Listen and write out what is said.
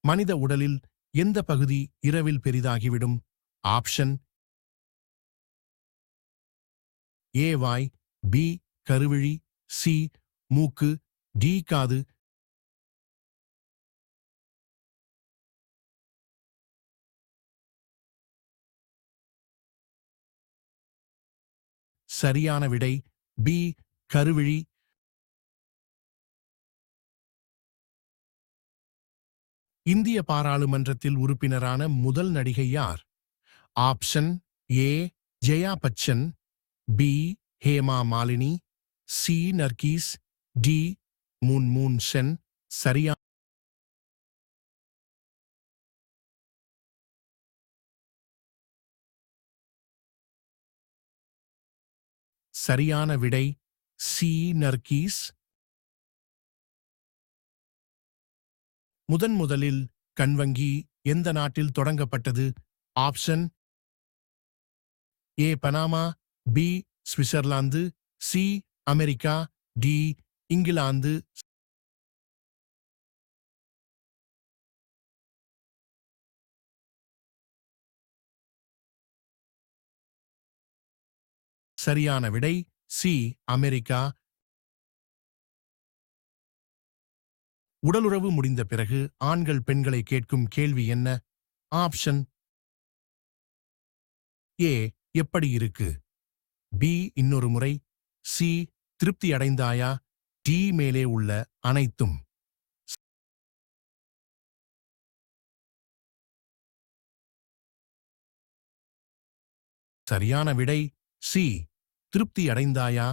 மனித உடலில் எந்த பகுதி இரவில் பெரிதாகிவிடும்? ஆப்ஷன் ஏ வாய் பி கருவிழி சி மூக்கு டி காது. சரியான விடை பி கருவிழி இந்திய பாராளுமன்றத்தில் உறுப்பினரான முதல் நடிகை யார்? Option A Jaya Bachchan B Hema Malini C Nargis D Moon Moon Sen சரியா சரியான விடை சி நர்கீஸ் முதன் முதலில் கண்வங்கி எந்த நாட்டில் தொடங்கப்பட்டது? Option A Panama B Switzerland C America D England. சரியான விடை சி அமெரிக்கா உடலுறவு முடிந்த பிறகு ஆண்கள் பெண்களை கேட்கும் கேள்வி என்ன? ஆப்ஷன் ஏ எப்படி இருக்கு? பி இன்னொரு முறை. சி திருப்தி அடைந்தாயா? டி மேலே உள்ள அனைத்தும். சரியான விடை. சி திருப்தி அடைந்தாயா?